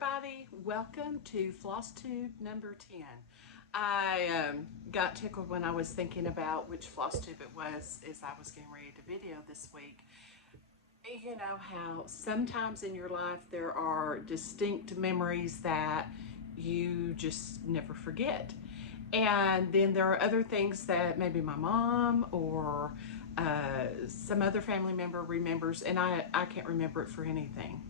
everybody, welcome to Flosstube number 10. I got tickled when I was thinking about which Flosstube it was as I was getting ready to video this week. You know how sometimes in your life there are distinct memories that you just never forget. And then there are other things that maybe my mom or some other family member remembers, and I can't remember it for anything.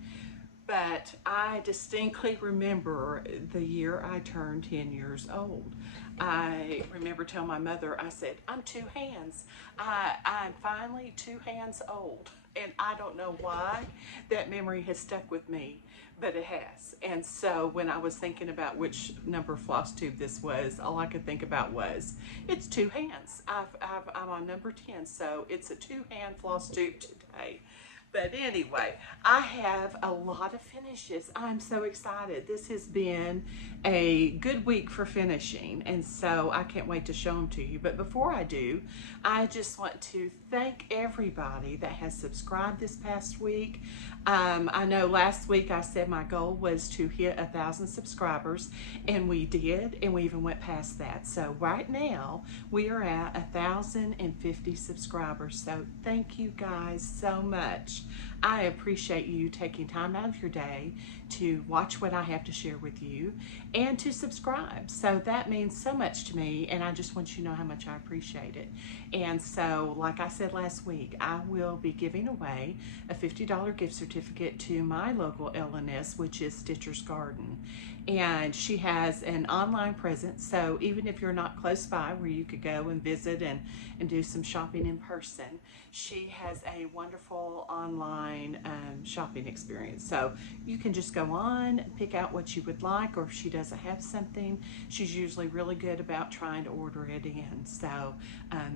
But I distinctly remember the year I turned 10 years old. I remember telling my mother, I said, I'm 2 hands. I'm finally 2 hands old. And I don't know why that memory has stuck with me, but it has. And so when I was thinking about which number floss tube this was, all I could think about was, it's 2 hands. I'm on number 10, so it's a 2-hand floss tube today. But anyway, I have a lot of finishes. I'm so excited. This has been a good week for finishing, and so I can't wait to show them to you. But before I do, I just want to thank everybody that has subscribed this past week. I know last week I said my goal was to hit 1,000 subscribers, and we did, and we even went past that. So right now, we are at 1,050 subscribers. So thank you guys so much. I appreciate you taking time out of your day to watch what I have to share with you and to subscribe. So that means so much to me, and I just want you to know how much I appreciate it. And so, like I said last week, I will be giving away a $50 gift certificate to my local LNS, which is Stitcher's Garden. And she has an online presence, so even if you're not close by where you could go and visit and do some shopping in person, she has a wonderful online shopping experience. So you can just go on, pick out what you would like, or if she doesn't have something, she's usually really good about trying to order it in. So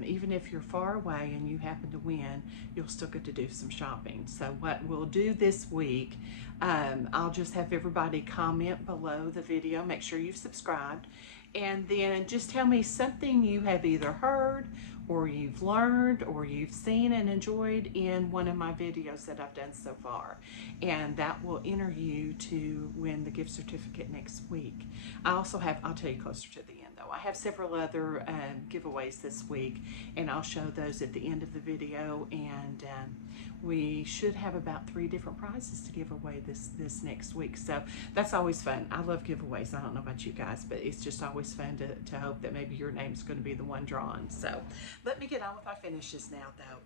even if you're far away and you happen to win, you'll still get to do some shopping. So what we'll do this week, I'll just have everybody comment below the video, make sure you've subscribed, and then just tell me something you have either heard or you've learned or you've seen and enjoyed in one of my videos that I've done so far, and that will enter you to win the gift certificate next week. I also have, I'll tell you closer to the end though, I have several other giveaways this week, and I'll show those at the end of the video, and we should have about 3 different prizes to give away this next week. So that's always fun. I love giveaways. I don't know about you guys, but it's just always fun to hope that maybe your name's going to be the one drawn. So let me get on with my finishes now though.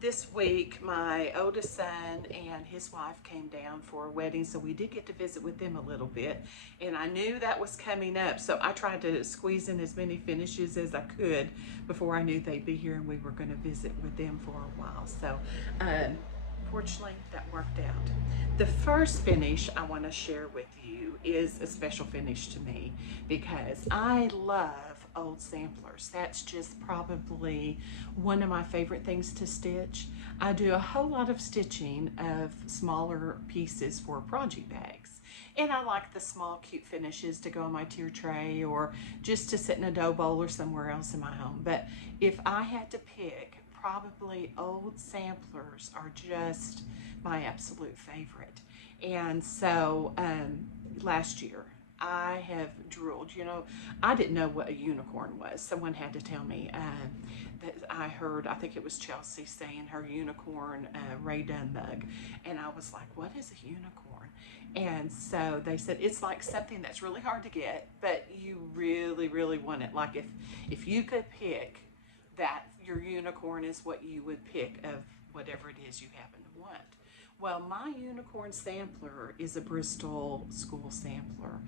This week my oldest son and his wife came down for a wedding, so we did get to visit with them a little bit, and I knew that was coming up, so I tried to squeeze in as many finishes as I could before I knew they'd be here and we were going to visit with them for a while. So fortunately that worked out. The first finish I want to share with you is a special finish to me because I love old samplers. That's just probably one of my favorite things to stitch. I do a whole lot of stitching of smaller pieces for project bags, and I like the small cute finishes to go on my tier tray or just to sit in a dough bowl or somewhere else in my home. But if I had to pick, probably old samplers are just my absolute favorite. And so last year I have drooled. You know, I didn't know what a unicorn was. Someone had to tell me that. I heard, I think it was Chelsea saying her unicorn Ray Dunn mug, and I was like, what is a unicorn? And so they said it's like something that's really hard to get, but you really, really want it. Like if you could pick that, your unicorn is what you would pick of whatever it is you happen to want. Well, my unicorn sampler is a Bristol school sampler.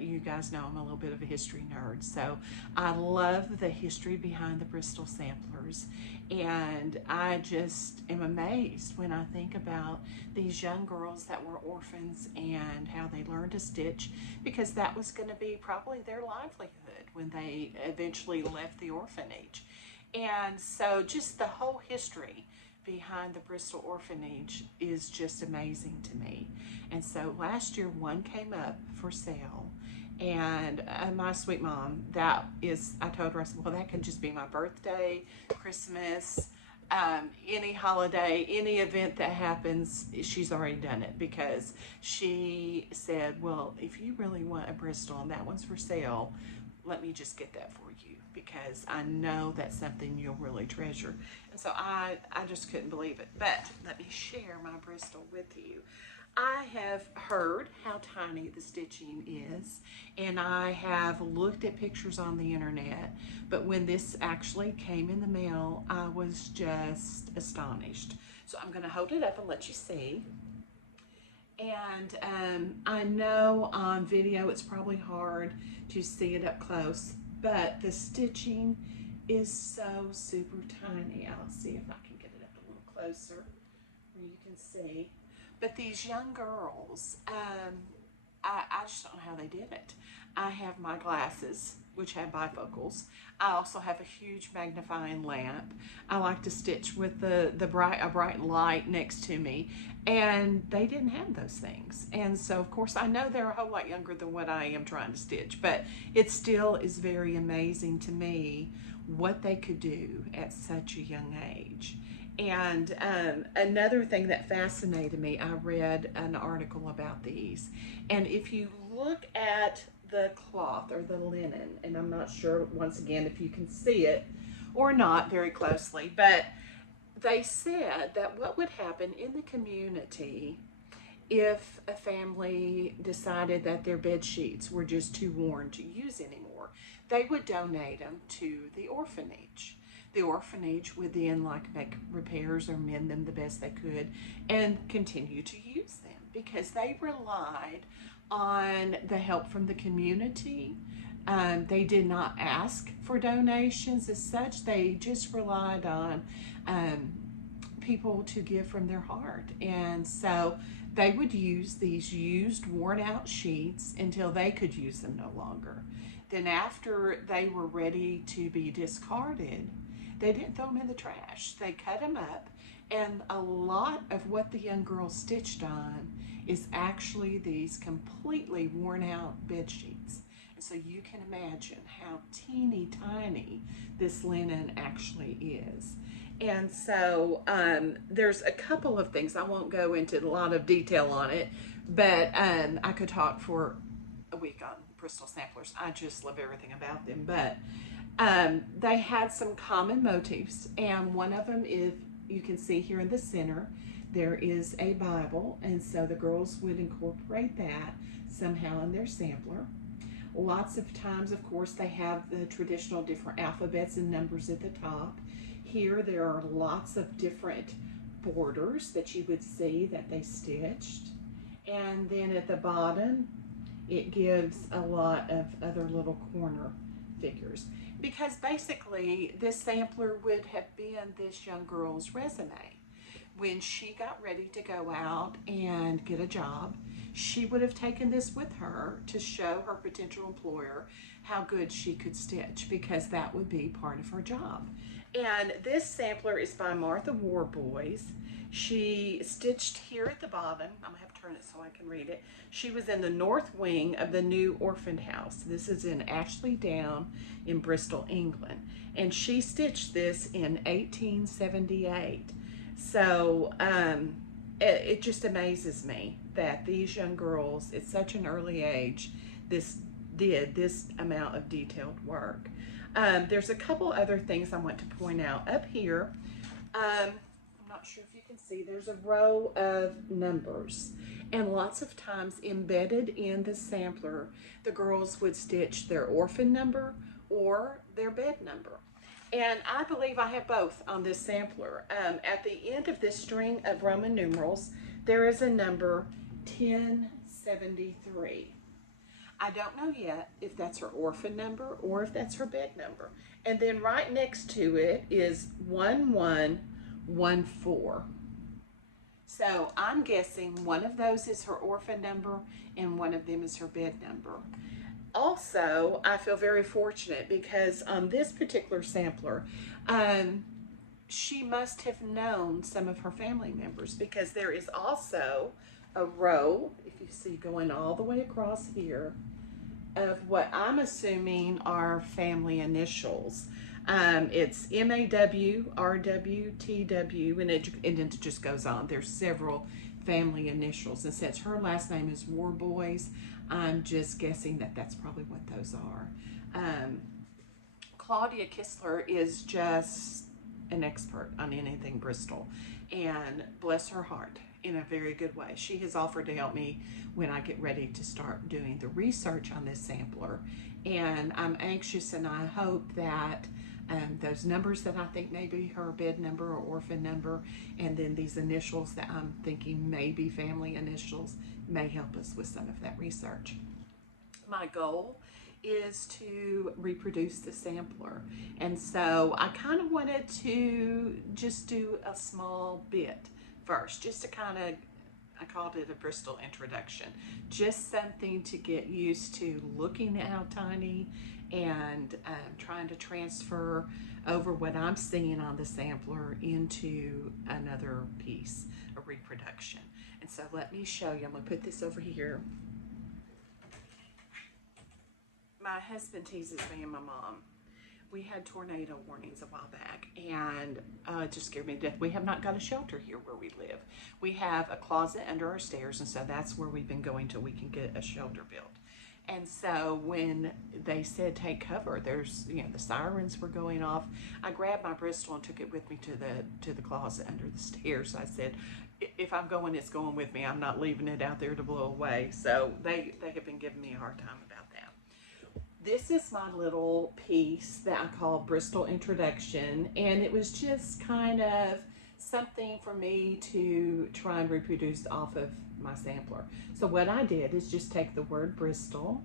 You guys know I'm a little bit of a history nerd, so I love the history behind the Bristol samplers, and I just am amazed when I think about these young girls that were orphans and how they learned to stitch, because that was going to be probably their livelihood when they eventually left the orphanage. And so just the whole history behind the Bristol orphanage is just amazing to me. And so last year one came up for sale, and my sweet mom, I told her, I said, well, that could just be my birthday, Christmas, any holiday, any event that happens, she's already done it, because she said, well, if you really want a Bristol and that one's for sale, let me just get that for you, because I know that's something you'll really treasure. And so I just couldn't believe it. But let me share my Bristol with you. I have heard how tiny the stitching is, and I have looked at pictures on the internet, but when this actually came in the mail, I was just astonished. So I'm going to hold it up and let you see. And I know on video it's probably hard to see it up close, but the stitching is so super tiny. I'll see if I can get it up a little closer where you can see. But these young girls, I just don't know how they did it. I have my glasses, which have bifocals. I also have a huge magnifying lamp. I like to stitch with a bright light next to me, and they didn't have those things. And so, of course, I know they're a whole lot younger than what I am trying to stitch, but it still is very amazing to me what they could do at such a young age. And another thing that fascinated me, I read an article about these, and if you look at the cloth or the linen, and I'm not sure once again if you can see it or not very closely, but they said that what would happen in the community if a family decided that their bed sheets were just too worn to use anymore, they would donate them to the orphanage. The orphanage would then make repairs or mend them the best they could and continue to use them, because they relied on the help from the community. They did not ask for donations as such. They just relied on people to give from their heart. And so they would use these used, worn out sheets until they could use them no longer. Then after they were ready to be discarded, they didn't throw them in the trash. They cut them up, and a lot of what the young girls stitched on is actually these completely worn out bed sheets. And so you can imagine how teeny tiny this linen actually is. And so there's a couple of things. I won't go into a lot of detail on it, but I could talk for a week on Bristol samplers. I just love everything about them. But they had some common motifs, and one of them is, you can see here in the center, there is a Bible, and so the girls would incorporate that somehow in their sampler. Lots of times, of course, they have the traditional different alphabets and numbers at the top. Here there are lots of different borders that you would see that they stitched. And then at the bottom, it gives a lot of other little corner figures. Because basically, this sampler would have been this young girl's resume. When she got ready to go out and get a job, she would have taken this with her to show her potential employer how good she could stitch, because that would be part of her job. And this sampler is by Martha Warboys. She stitched here at the bottom. I'm gonna have to turn it so I can read it. She was in the north wing of the new orphaned house. This is in Ashley Down in Bristol, England. And she stitched this in 1878. So it just amazes me that these young girls at such an early age did this amount of detailed work. There's a couple other things I want to point out. Up here, I'm not sure if you can see, there's a row of numbers, and lots of times embedded in the sampler, the girls would stitch their orphan number or their bed number. And I believe I have both on this sampler. At the end of this string of Roman numerals, there is a number 1073. I don't know yet if that's her orphan number or if that's her bed number. And then right next to it is 1114. So I'm guessing one of those is her orphan number and one of them is her bed number. Also, I feel very fortunate because on this particular sampler, she must have known some of her family members, because there is also a row, if you see going all the way across here, of what I'm assuming are family initials. It's MAWRWTW, and it just goes on. There's several family initials, and since her last name is Warboys, I'm just guessing that that's probably what those are. Claudia Kistler is just an expert on anything Bristol, and bless her heart, in a very good way. She has offered to help me when I get ready to start doing the research on this sampler, and I'm anxious, and I hope that those numbers that I think may be her bed number or orphan number, and then these initials that I'm thinking may be family initials, may help us with some of that research. My goal is to reproduce the sampler, and so I kind of wanted to just do a small bit first, just to kind of, I called it a Bristol Introduction, just something to get used to looking at how tiny and trying to transfer over what I'm seeing on the sampler into another piece, a reproduction. And so let me show you. I'm going to put this over here. My husband teases me and my mom. We had tornado warnings a while back, and it just scared me to death. We have not got a shelter here where we live. We have a closet under our stairs, and so that's where we've been going till we can get a shelter built. And so when they said take cover, there's, you know, the sirens were going off. I grabbed my Bristol and took it with me to the closet under the stairs. I said, if I'm going, it's going with me. I'm not leaving it out there to blow away. So they have been giving me a hard time about that. This is my little piece that I call Bristol Introduction, and it was just kind of something for me to try and reproduce off of my sampler. So what I did is just take the word Bristol.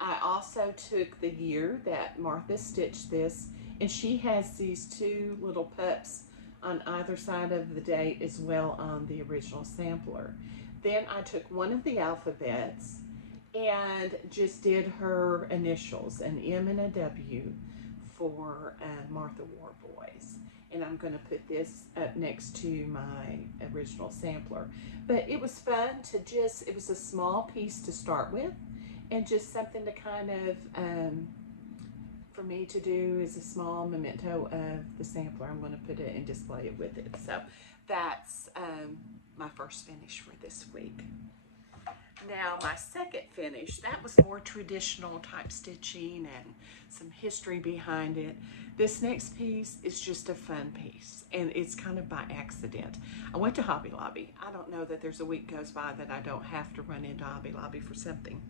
I also took the year that Martha stitched this, and she has these two little pups on either side of the date as well on the original sampler. Then I took one of the alphabets and just did her initials, an M and a W for Martha Warboys. And I'm going to put this up next to my original sampler. But it was fun to just, it was a small piece to start with, and just something to kind of, for me to do is a small memento of the sampler. I'm going to put it and display it with it. So that's my first finish for this week. Now my second finish, that was more traditional type stitching and some history behind it. This next piece is just a fun piece, and it's kind of by accident. I went to HobbyLobby. I don't know that there's a week goes by that I don't have to run into HobbyLobby for something.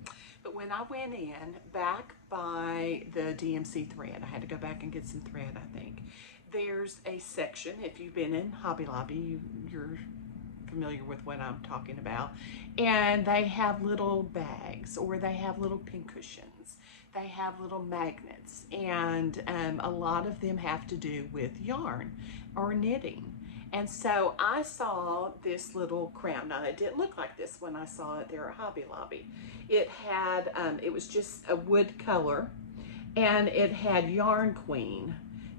But when I went in, back by the DMC thread, I had to go back and get some thread, I think. There's a section, if you've been in HobbyLobby, you're familiar with what I'm talking about, and they have little bags, or they have little pincushions, they have little magnets, and a lot of them have to do with yarn or knitting. And so I saw this little crown. Now it didn't look like this when I saw it there at HobbyLobby. It had it was just a wood color, and it had Yarn Queen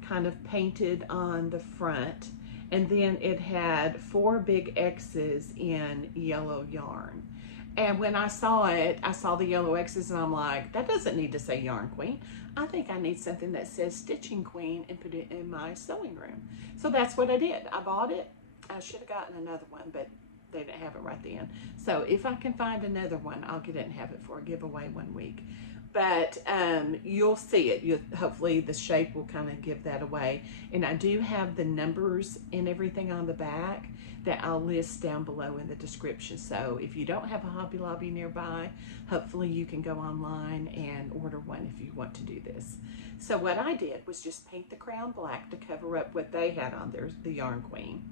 kind of painted on the front. And then it had 4 big X's in yellow yarn. And when I saw it, I saw the yellow X's, and I'm like, that doesn't need to say Yarn Queen. I think I need something that says Stitching Queen and put it in my sewing room. So that's what I did. I bought it. I should have gotten another one, but they didn't have it right then. So if I can find another one, I'll get it and have it for a giveaway one week. But you'll see it. Hopefully the shape will kind of give that away. And I do have the numbers and everything on the back that I'll list down below in the description. So if you don't have a HobbyLobby nearby, hopefully you can go online and order one if you want to do this. So what I did was just paint the crown black to cover up what they had on there, the Yarn Queen.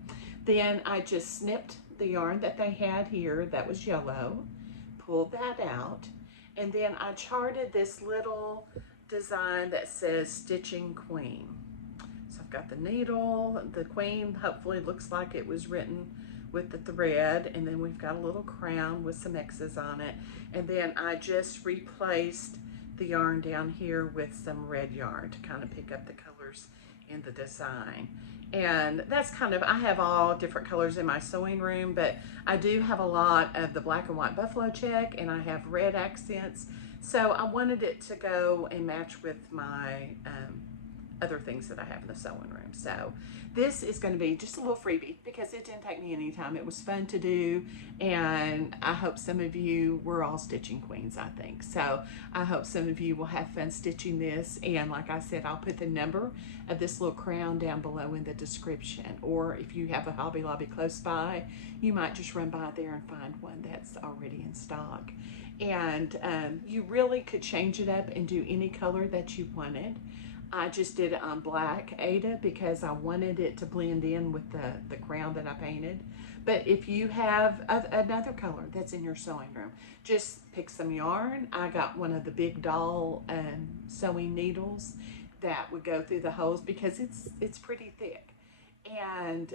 Then I just snipped the yarn that they had here that was yellow, pulled that out, and then I charted this little design that says Stitching Queen. So I've got the needle, the queen hopefully looks like it was written with the thread, and then we've got a little crown with some X's on it. And then I just replaced the yarn down here with some red yarn to kind of pick up the colors in the design. And that's kind of, I have all different colors in my sewing room, but I do have a lot of the black and white buffalo check, and I have red accents. So I wanted it to go and match with my other things that I have in the sewing room. So this is going to be just a little freebie because it didn't take me any time. It was fun to do, and I hope some of you, we're all stitching queens, I think. So I hope some of you will have fun stitching this. And like I said, I'll put the number of this little crown down below in the description. Or if you have a Hobby Lobby close by, you might just run by there and find one that's already in stock. And you really could change it up and do any color that you wanted. I just did it on black Ada because I wanted it to blend in with the crown that I painted. But if you have another color that's in your sewing room, just pick some yarn. I got one of the big doll sewing needles that would go through the holes because it's pretty thick. And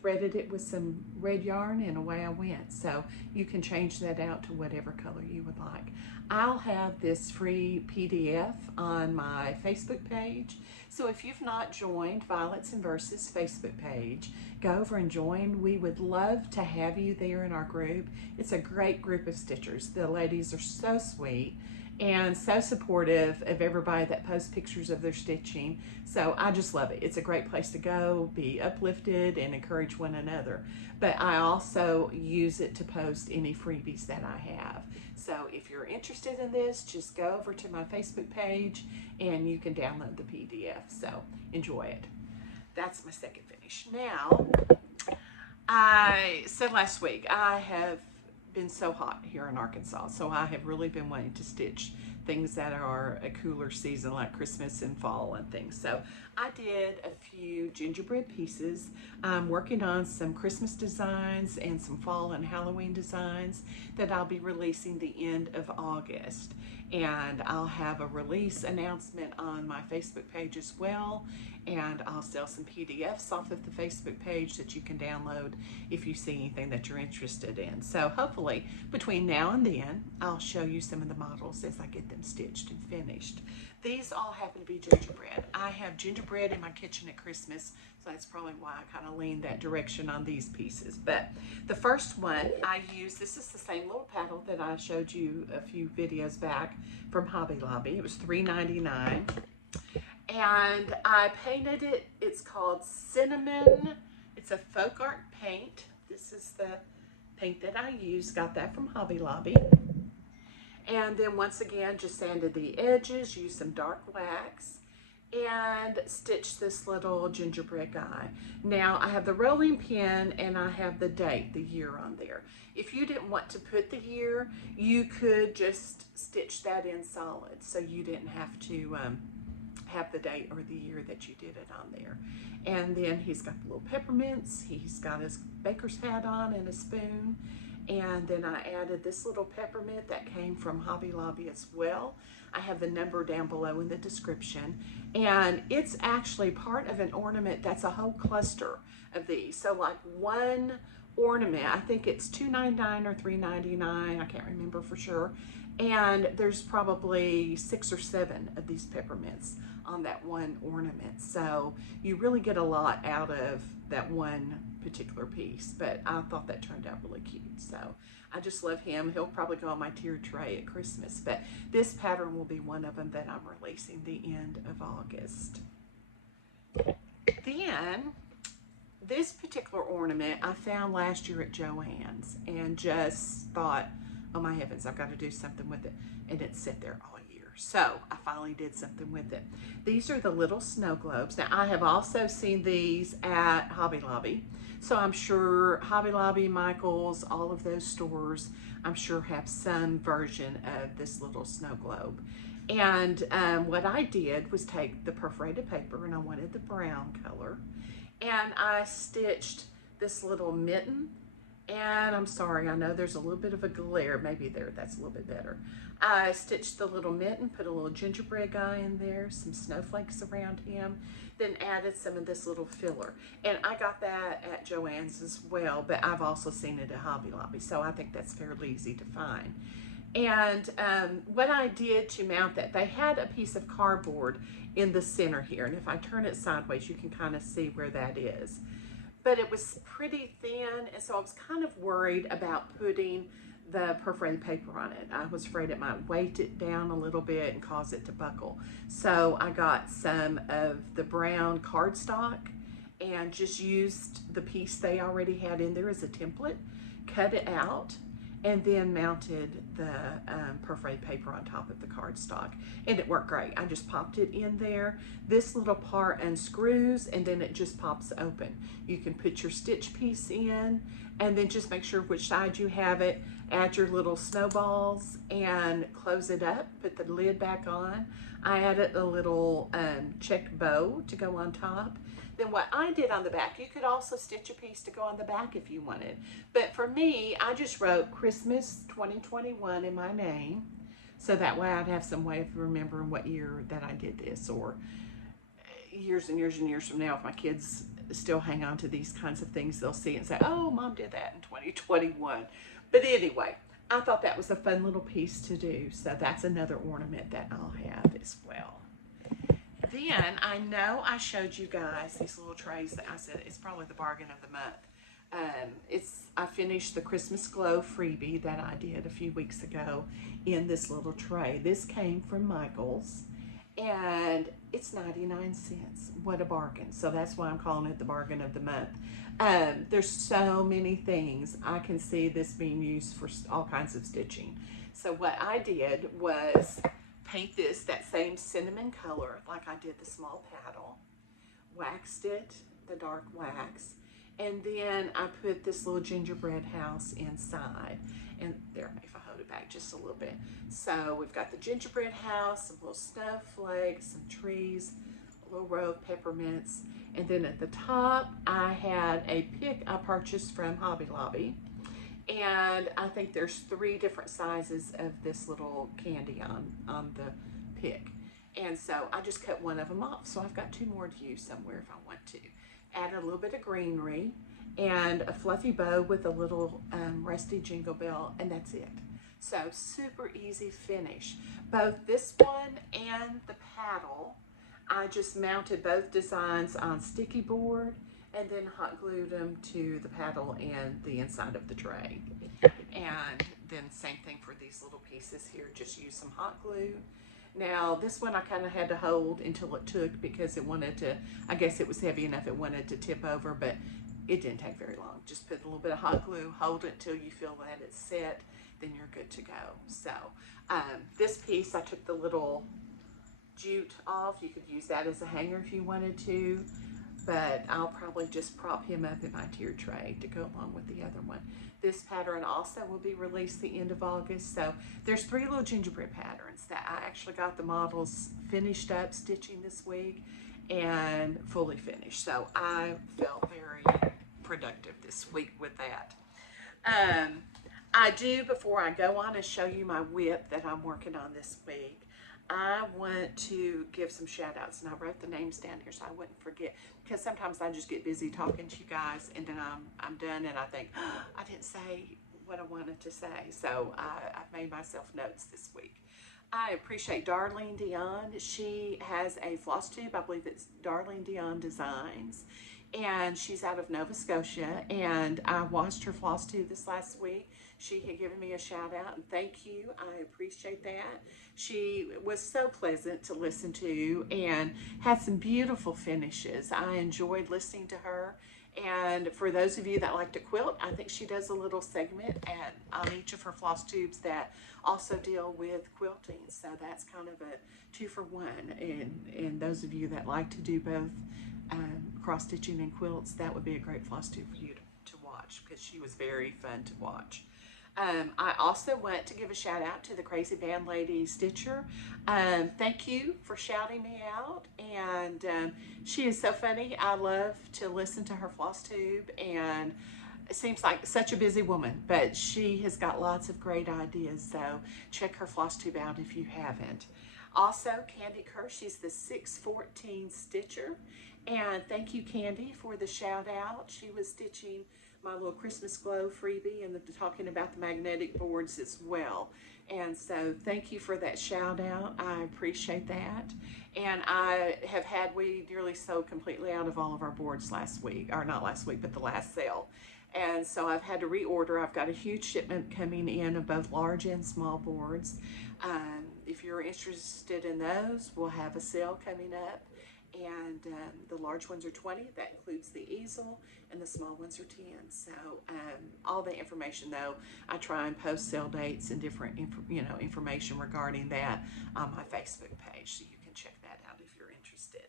threaded it with some red yarn, and away I went. So you can change that out to whatever color you would like. I'll have this free PDF on my Facebook page. So if you've not joined Violets and Verses Facebook page, go over and join. We would love to have you there in our group. It's a great group of stitchers. The ladies are so sweet and so supportive of everybody that posts pictures of their stitching. So I just love it. It's a great place to go, be uplifted, and encourage one another. But I also use it to post any freebies that I have. So if you're interested in this, just go over to my Facebook page and you can download the PDF. So enjoy it. That's my second finish. Now, I said last week, I have been so hot here in Arkansas, so I have really been wanting to stitch things that are a cooler season like Christmas and fall and things. So I did a few gingerbread pieces. I'm working on some Christmas designs and some fall and Halloween designs that I'll be releasing the end of August. And I'll have a release announcement on my Facebook page as well. And I'll sell some PDFs off of the Facebook page that you can download if you see anything that you're interested in. So hopefully between now and then, I'll show you some of the models as I get them stitched and finished. These all happen to be gingerbread. I have gingerbread in my kitchen at Christmas, so that's probably why I kind of lean that direction on these pieces. But the first one I use, this is the same little paddle that I showed you a few videos back from Hobby Lobby. It was $3.99. And I painted it. It's called Cinnamon. It's a folk art paint. This is the paint that I use. Got that from Hobby Lobby. And then once again, just sanded the edges, used some dark wax, and stitched this little gingerbread guy. Now I have the rolling pin and I have the date, the year on there. If you didn't want to put the year, you could just stitch that in solid, so you didn't have to have the date or the year that you did it on there. And then he's got the little peppermints. He's got his baker's hat on and a spoon. And then I added this little peppermint that came from Hobby Lobby as well. I have the number down below in the description. And it's actually part of an ornament that's a whole cluster of these. So like one ornament, I think it's $2.99 or $3.99, I can't remember for sure. And there's probably 6 or 7 of these peppermints on that one ornament. So you really get a lot out of that one particular piece, but I thought that turned out really cute. So I just love him. He'll probably go on my tier tray at Christmas, but this pattern will be one of them that I'm releasing the end of August. Then this particular ornament I found last year at Joanns and just thought, oh my heavens, I've got to do something with it. And it sat there all year. So I finally did something with it. These are the little snow globes. Now I have also seen these at Hobby Lobby. So I'm sure Hobby Lobby, Michael's, all of those stores, I'm sure have some version of this little snow globe. And what I did was take the perforated paper, and I wanted the brown color. And I stitched this little mitten. And I'm sorry, I know there's a little bit of a glare. Maybe there, that's a little bit better. I stitched the little mitten, put a little gingerbread guy in there, some snowflakes around him, then added some of this little filler. And I got that at Joann's as well, but I've also seen it at Hobby Lobby, so I think that's fairly easy to find. And what I did to mount that, they had a piece of cardboard in the center here, and if I turn it sideways, you can kind of see where that is. But it was pretty thin, and so I was kind of worried about putting the perforated paper on it. I was afraid it might weight it down a little bit and cause it to buckle. So I got some of the brown cardstock and just used the piece they already had in there as a template, cut it out, and then mounted the perforated paper on top of the cardstock. And it worked great. I just popped it in there. This little part unscrews and then it just pops open. You can put your stitch piece in and then just make sure which side you have it, add your little snowballs and close it up, put the lid back on. I added a little checked bow to go on top. Then what I did on the back, you could also stitch a piece to go on the back if you wanted. But for me, I just wrote Christmas 2021 in my name. So that way I'd have some way of remembering what year that I did this, or years and years and years from now, if my kids still hang on to these kinds of things, they'll see it and say, oh, Mom did that in 2021. But anyway, I thought that was a fun little piece to do. So that's another ornament that I'll have as well. Then I know I showed you guys these little trays that I said it's probably the bargain of the month. I finished the Christmas Glow freebie that I did a few weeks ago in this little tray. This came from Michael's and it's 99 cents. What a bargain. So that's why I'm calling it the bargain of the month. There's so many things. I can see this being used for all kinds of stitching. So what I did was paint this that same cinnamon color like I did the small paddle, waxed it, the dark wax, and then I put this little gingerbread house inside. And there, if I hold it back just a little bit. So we've got the gingerbread house, some little snowflakes, some trees, a little row of peppermints, and then at the top I had a pick I purchased from HobbyLobby. And I think there's 3 different sizes of this little candy on the pick. And so I just cut one of them off. So I've got 2 more to use somewhere if I want to. Add a little bit of greenery and a fluffy bow with a little rusty jingle bell, and that's it. So super easy finish. Both this one and the paddle, I just mounted both designs on sticky board and then hot glued them to the paddle and the inside of the tray. And then same thing for these little pieces here, just use some hot glue. Now this one I kind of had to hold until it took because it wanted to, I guess it was heavy enough it wanted to tip over, but it didn't take very long. Just put a little bit of hot glue, hold it till you feel that it's set, then you're good to go. So this piece, I took the little jute off. You could use that as a hanger if you wanted to, but I'll probably just prop him up in my tier tray to go along with the other one. This pattern also will be released the end of August. So there's 3 little gingerbread patterns that I actually got the models finished up stitching this week and fully finished. So I felt very productive this week with that. I do, before I go on and show you my whip that I'm working on this week, I want to give some shout outs, and I wrote the names down here so I wouldn't forget, because sometimes I just get busy talking to you guys and then I'm done and I think, oh, I didn't say what I wanted to say. So I've made myself notes this week. I appreciate Darlene Dion. She has a floss tube. I believe it's Darlene Dion Designs, and she's out of Nova Scotia, and I washed her floss tube this last week. She had given me a shout out, and thank you. I appreciate that. She was so pleasant to listen to and had some beautiful finishes. I enjoyed listening to her. And for those of you that like to quilt, I think she does a little segment on each of her floss tubes that also deal with quilting. So that's kind of a 2-for-1. And those of you that like to do both cross stitching and quilts, that would be a great floss tube for you to watch, because she was very fun to watch. I also want to give a shout out to the Crazy Band Lady Stitcher. Thank you for shouting me out, and she is so funny. I love to listen to her floss tube, and it seems like such a busy woman, but she has got lots of great ideas, so check her floss tube out if you haven't. Also, Candy Kerr, she's the 614 Stitcher, and thank you, Candy, for the shout out. She was stitching my little Christmas Glow freebie and talking about the magnetic boards as well. And so thank you for that shout out. I appreciate that. And we nearly sold completely out of all of our boards last week, or not last week, but the last sale. And so I've had to reorder. I've got a huge shipment coming in of both large and small boards. If you're interested in those, we'll have a sale coming up. And the large ones are 20. That includes the easel, and the small ones are 10. So all the information, though, I try and post sale dates and different information regarding that on my Facebook page, so you can check that out if you're interested.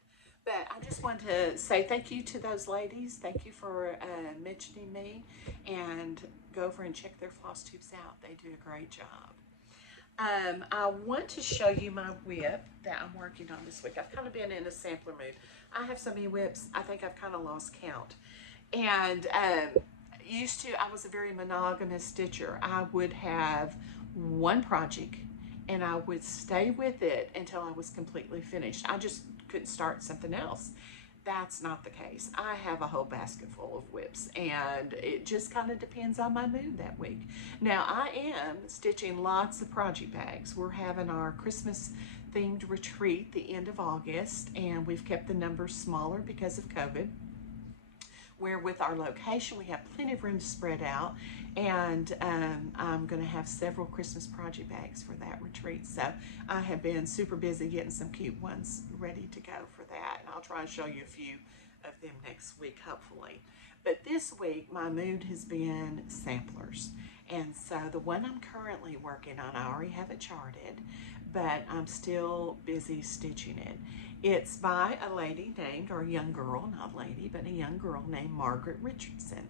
But I just want to say thank you to those ladies. Thank you for mentioning me, and go over and check their floss tubes out. They do a great job. I want to show you my whip that I'm working on this week. I've kind of been in a sampler mood. I have so many whips, I think I've kind of lost count. And I was a very monogamous stitcher. I would have one project and I would stay with it until I was completely finished. I just couldn't start something else. That's not the case. I have a whole basket full of whips, and it just kind of depends on my mood that week. Now, I am stitching lots of project bags. We're having our Christmas themed retreat the end of August, and we've kept the numbers smaller because of COVID. Where with our location, we have plenty of room to spread out, and I'm going to have several Christmas project bags for that retreat. So I have been super busy getting some cute ones ready to go for that, and I'll try and show you a few of them next week, hopefully. But this week, my mood has been samplers, and so the one I'm currently working on, I already have it charted, but I'm still busy stitching it. It's by a lady named, or a young girl, not lady, but a young girl named Margaret Richardson.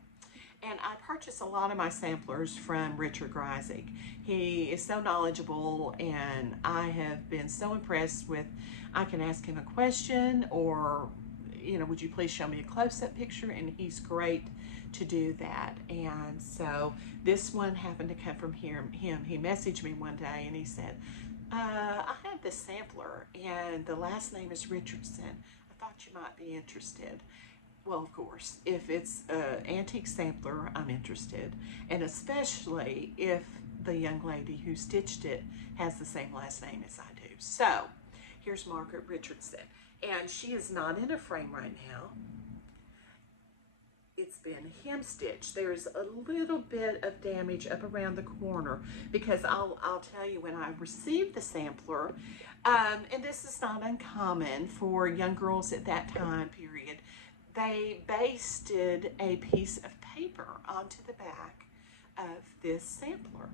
And I purchase a lot of my samplers from Richard Greisig. He is so knowledgeable, and I have been so impressed with, I can ask him a question, or, would you please show me a close-up picture? And he's great to do that. And so this one happened to come from him. He messaged me one day and he said, I have this sampler and the last name is Richardson. I thought you might be interested. Well, of course, if it's an antique sampler, I'm interested. And especially if the young lady who stitched it has the same last name as I do. So here's Margaret Richardson. And she is not in a frame right now. It's been hem stitched. There's a little bit of damage up around the corner because I'll tell you, when I received the sampler, and this is not uncommon for young girls at that time period, they basted a piece of paper onto the back of this sampler.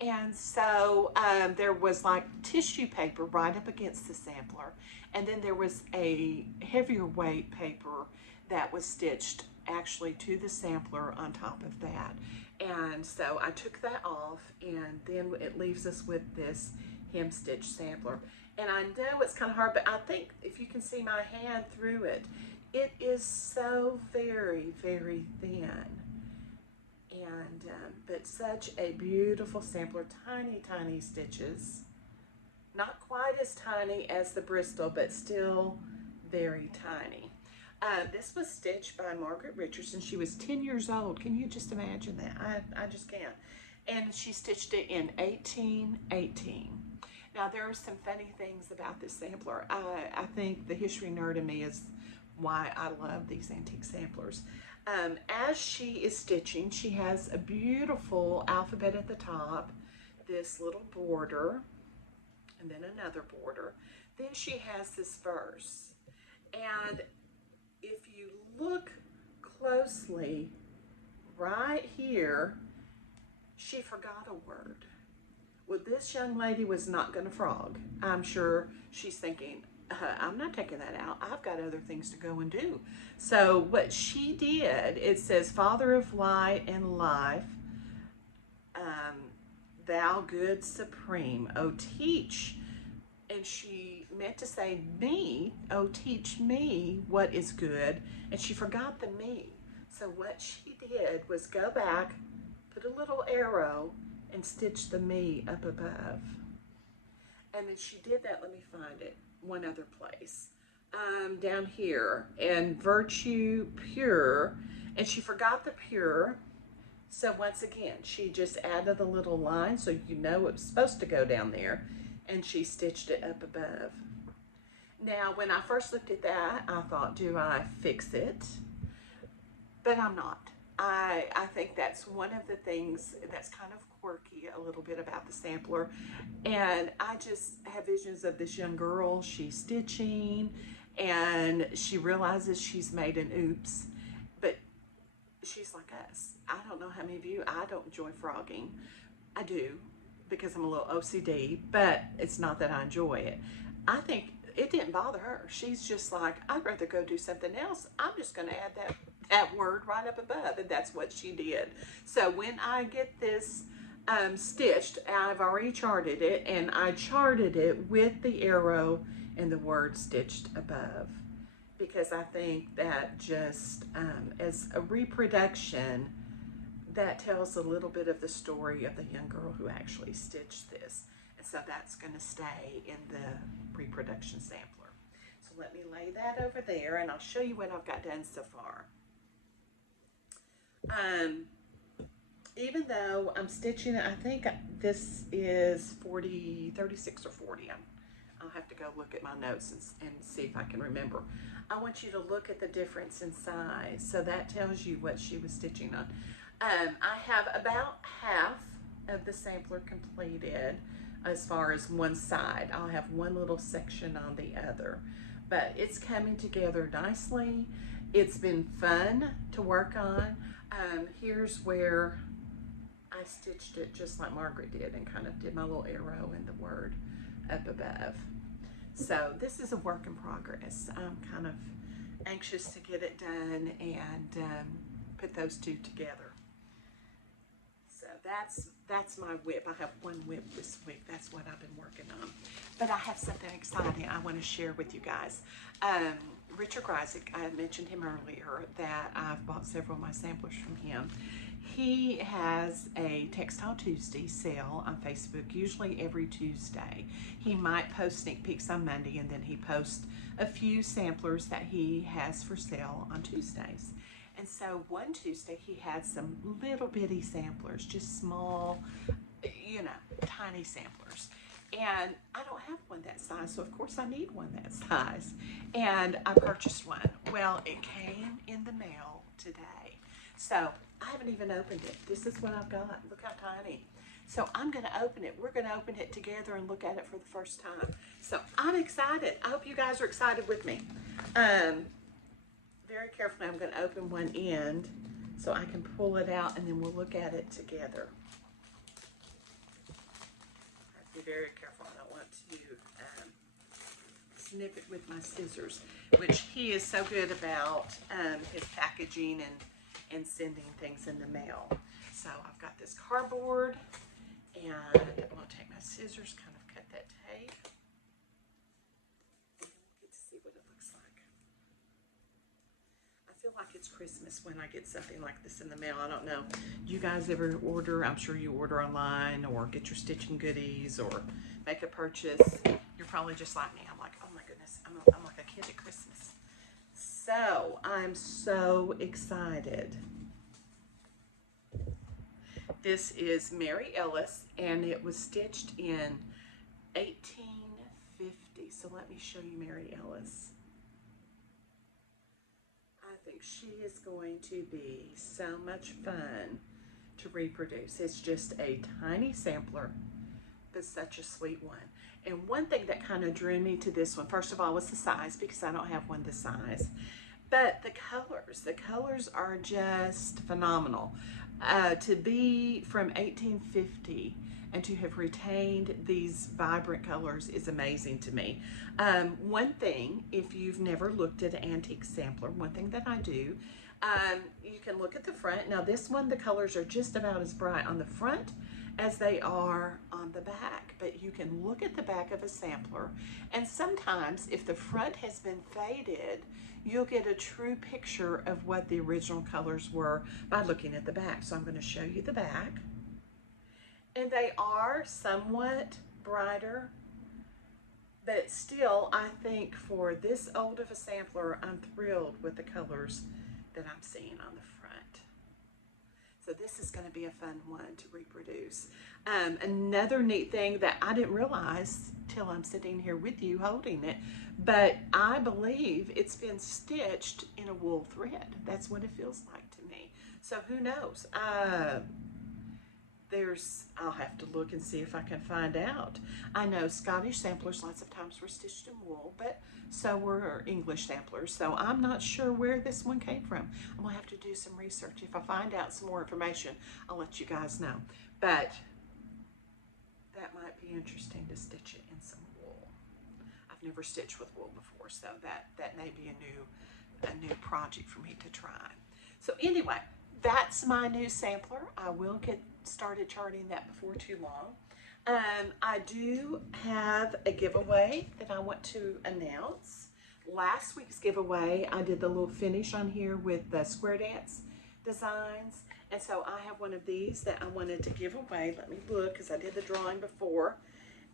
And so there was like tissue paper right up against the sampler, and then there was a heavier weight paper that was stitched actually to the sampler on top of that. And so I took that off, and then it leaves us with this hem stitch sampler. And I know it's kind of hard, but I think if you can see my hand through it, it is so very, very thin. And but such a beautiful sampler, tiny, tiny stitches. Not quite as tiny as the Bristol, but still very tiny. This was stitched by Margaret Richardson. She was 10 years old. Can you just imagine that? I just can't. And she stitched it in 1818. Now, there are some funny things about this sampler. I think the history nerd in me is why I love these antique samplers. As she is stitching, she has a beautiful alphabet at the top, this little border, and then another border. Then she has this verse. And if you look closely right here, she forgot a word. Well, this young lady was not going to frog. I'm sure she's thinking, I'm not taking that out. I've got other things to go and do. So what she did, it says, Father of light and life, thou good supreme, oh teach. And she meant to say me, oh teach me what is good. And she forgot the me. So what she did was go back, put a little arrow, and stitch the me up above. And then she did that, let me find it, one other place. Down here, and virtue pure, and she forgot the pure. So once again, she just added a little line so you know it was supposed to go down there, and she stitched it up above. Now, when I first looked at that, I thought, do I fix it? But I'm not. I think that's one of the things that's kind of quirky a little bit about the sampler. And I just have visions of this young girl, she's stitching, and she realizes she's made an oops, but she's like us. I don't know how many of you, I don't enjoy frogging. I do, because I'm a little OCD, but it's not that I enjoy it. I think it didn't bother her. She's just like, I'd rather go do something else. I'm just going to add that word right up above, and that's what she did. So when I get this stitched, I've already charted it, and I charted it with the arrow and the word stitched above, because I think that just as a reproduction, that tells a little bit of the story of the young girl who actually stitched this. And so that's going to stay in the reproduction sampler. So let me lay that over there, and I'll show you what I've got done so far. Even though I'm stitching it, I think this is 36 or 40. I'll have to go look at my notes and see if I can remember. I want you to look at the difference in size. So that tells you what she was stitching on. I have about half of the sampler completed as far as one side. I'll have one little section on the other, but it's coming together nicely. It's been fun to work on. Here's where I stitched it just like Margaret did and kind of did my little arrow and the word up above. So this is a work in progress. I'm kind of anxious to get it done and put those two together. So that's my whip. I have one whip this week. That's what I've been working on. But I have something exciting I want to share with you guys. Richard Greisick, I had mentioned him earlier that I've bought several of my samplers from him. He has a Textile Tuesday sale on Facebook, usually every Tuesday. He might post sneak peeks on Monday, and then he posts a few samplers that he has for sale on Tuesdays. And so one Tuesday he had some little bitty samplers, just small, you know, tiny samplers. And I don't have one that size, so of course I need one that size. And I purchased one. Well, it came in the mail today. So I haven't even opened it. This is what I've got. Look how tiny. So I'm going to open it. We're going to open it together and look at it for the first time. So I'm excited. I hope you guys are excited with me. Very carefully, I'm going to open one end so I can pull it out, and then we'll look at it together. I have to be very careful. I don't want to snip it with my scissors, which he is so good about his packaging and sending things in the mail. So I've got this cardboard, and I'm going to take my scissors, kind of cut that tape. And get to see what it looks like. I feel like it's Christmas when I get something like this in the mail. I don't know. Do you guys ever order? I'm sure you order online or get your stitching goodies or make a purchase. You're probably just like me. I'm like, oh my goodness, I'm like a kid at Christmas. So I'm so excited. This is Mary Ellis, and it was stitched in 1850. So let me show you Mary Ellis. I think she is going to be so much fun to reproduce. It's just a tiny sampler, but such a sweet one. And one thing that kind of drew me to this one, first of all, was the size, because I don't have one this size. But the colors are just phenomenal. To be from 1850 and to have retained these vibrant colors is amazing to me. One thing, if you've never looked at an antique sampler, one thing that I do, you can look at the front. Now this one, the colors are just about as bright on the front as they are on the back, but you can look at the back of a sampler, and sometimes if the front has been faded, you'll get a true picture of what the original colors were by looking at the back. So I'm going to show you the back, and they are somewhat brighter, but still, I think for this old of a sampler, I'm thrilled with the colors that I'm seeing on the front. So this is going to be a fun one to reproduce. Another neat thing that I didn't realize till I'm sitting here with you holding it, but I believe it's been stitched in a wool thread. That's what it feels like to me. So who knows? I'll have to look and see if I can find out. I know Scottish samplers lots of times were stitched in wool, but so were English samplers. So I'm not sure where this one came from. I'm gonna have to do some research. If I find out some more information, I'll let you guys know. But that might be interesting to stitch it in some wool. I've never stitched with wool before, so that may be a new project for me to try. So anyway, that's my new sampler. I will get started charting that before too long. I do have a giveaway that I want to announce. Last week's giveaway, I did the little finish on here with the Square Dance designs. And so I have one of these that I wanted to give away. Let me look, because I did the drawing before.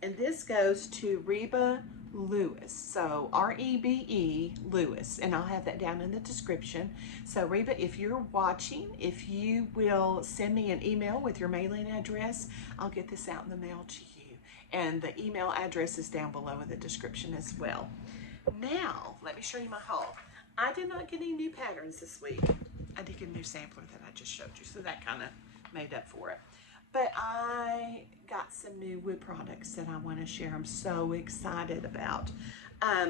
And this goes to Reba Lewis. So R-E-B-E Lewis. And I'll have that down in the description. So Reba, if you're watching, if you will send me an email with your mailing address, I'll get this out in the mail to you. And the email address is down below in the description as well. Now, let me show you my haul. I did not get any new patterns this week. I did get a new sampler that I just showed you, so that kind of made up for it. But I got some new wood products that I want to share. I'm so excited about.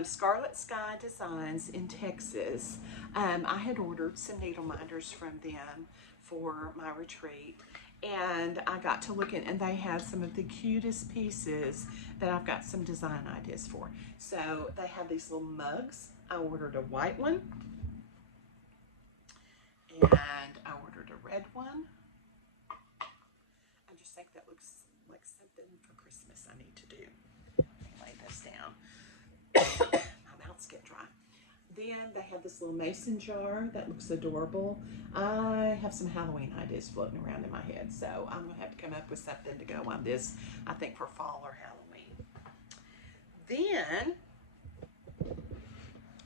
Scarlet Sky Designs in Texas. I had ordered some needle minders from them for my retreat. And I got to look at, and they have some of the cutest pieces that I've got some design ideas for. So they have these little mugs. I ordered a white one. And I ordered a red one. I just think that looks like something for Christmas I need to do. Lay this down. My mouth's getting dry. Then they have this little mason jar that looks adorable. I have some Halloween ideas floating around in my head, so I'm going to have to come up with something to go on this, I think, for fall or Halloween. Then,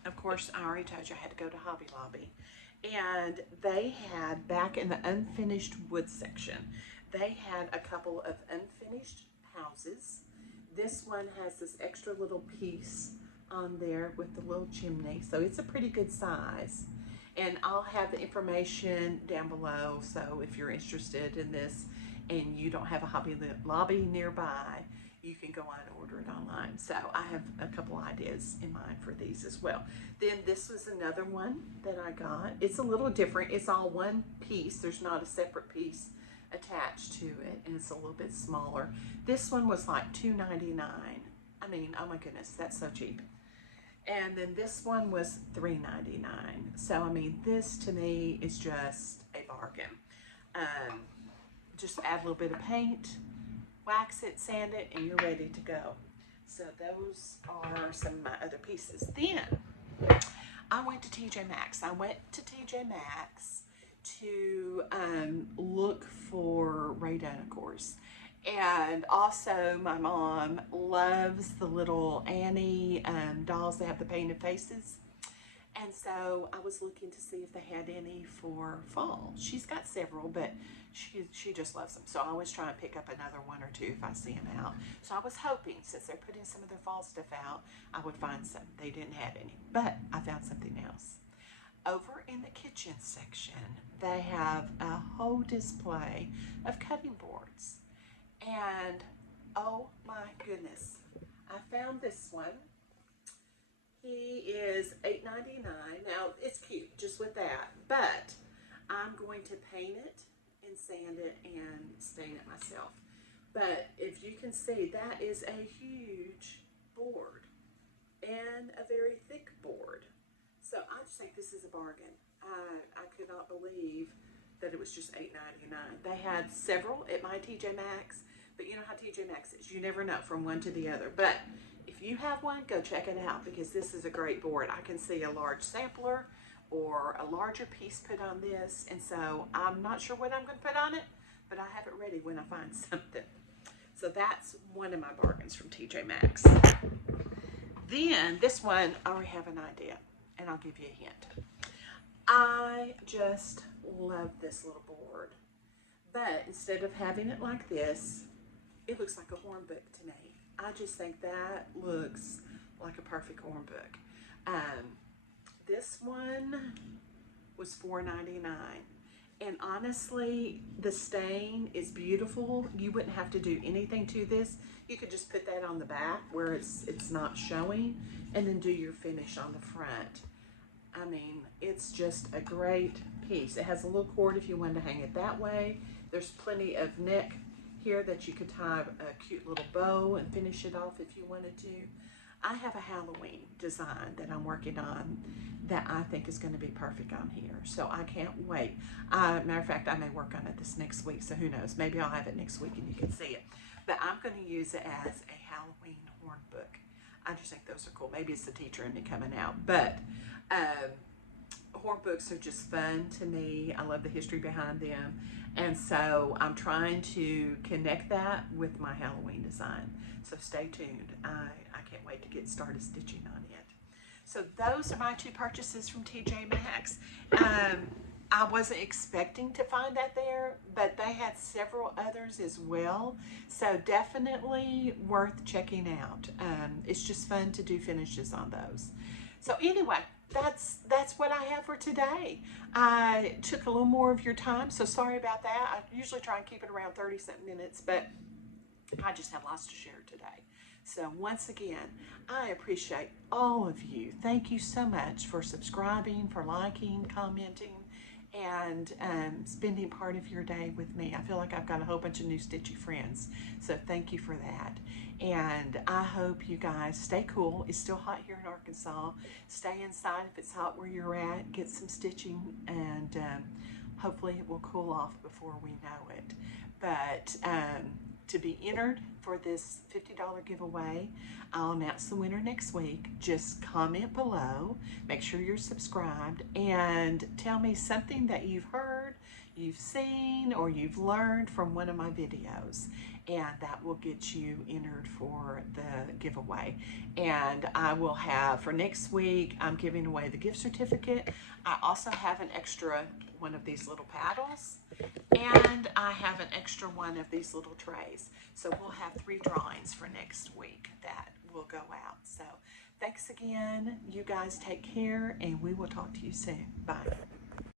of course, I already told you I had to go to HobbyLobby. And they had, back in the unfinished wood section, they had a couple of unfinished houses. This one has this extra little piece on there with the little chimney, so it's a pretty good size. And I'll have the information down below, so if you're interested in this and you don't have a HobbyLobby nearby, you can go on and order it online. So I have a couple ideas in mind for these as well. Then this was another one that I got. It's a little different. It's all one piece. There's not a separate piece attached to it, and it's a little bit smaller. This one was like $2.99. I mean, oh my goodness, that's so cheap. And then this one was $3.99. So I mean, this to me is just a bargain. Just add a little bit of paint, wax it, sand it, and you're ready to go. So those are some of my other pieces. Then I went to TJ Maxx. I went to TJ Maxx to look for Rae Dunacores. And also my mom loves the little Annie dolls that have the painted faces. And so I was looking to see if they had any for fall. She's got several, but she just loves them. So I always try and pick up another one or two if I see them out. So I was hoping, since they're putting some of their fall stuff out, I would find some. They didn't have any, but I found something else. Over in the kitchen section, they have a whole display of cutting boards. And oh my goodness, I found this one. He is $8.99. Now it's cute just with that, but I'm going to paint it and sand it and stain it myself. But if you can see, that is a huge board and a very thick board. So I just think this is a bargain. I could not believe that it was just $8.99. They had several at my TJ Maxx, but you know how TJ Maxx is. You never know from one to the other. But if you have one, go check it out, because this is a great board. I can see a large sampler or a larger piece put on this, and so I'm not sure what I'm going to put on it, but I have it ready when I find something. So that's one of my bargains from TJ Maxx. Then this one, I already have an idea, and I'll give you a hint. I just love this little board, but instead of having it like this, it looks like a horn book to me. I just think that looks like a perfect horn book. This one was $4.99, And honestly, the stain is beautiful. You wouldn't have to do anything to this. You could just put that on the back where it's not showing, and then do your finish on the front. I mean, it's just a great piece. It has a little cord if you wanted to hang it that way. There's plenty of neck here that you could tie a cute little bow and finish it off if you wanted to. I have a Halloween design that I'm working on that I think is going to be perfect on here. So I can't wait. Matter of fact, I may work on it this next week, so who knows? Maybe I'll have it next week and you can see it. But I'm going to use it as a Halloween horn book. I just think those are cool. Maybe it's the teacher in me coming out. But horn books are just fun to me. I love the history behind them. And so I'm trying to connect that with my Halloween design. So stay tuned. I can't wait to get started stitching on it. So those are my two purchases from TJ Maxx. I wasn't expecting to find that there, but they had several others as well. So definitely worth checking out. It's just fun to do finishes on those. So anyway, that's what I have for today. I took a little more of your time, so sorry about that. I usually try and keep it around 30-something minutes, but I just have lots to share today. So once again, I appreciate all of you. Thank you so much for subscribing, for liking, commenting, and spending part of your day with me. I feel like I've got a whole bunch of new stitchy friends, so thank you for that. And I hope you guys stay cool. It's still hot here in Arkansas. Stay inside if it's hot where you're at. Get some stitching, and hopefully it will cool off before we know it. But to be entered for this $50 giveaway, I'll announce the winner next week. Just comment below, make sure you're subscribed, and tell me something that you've heard, you've seen, or you've learned from one of my videos, and that will get you entered for the giveaway. And I will have, for next week, I'm giving away the gift certificate. I also have an extra one of these little paddles, and I have an extra one of these little trays. So we'll have 3 drawings for next week that will go out. So thanks again. You guys take care, and we will talk to you soon. Bye.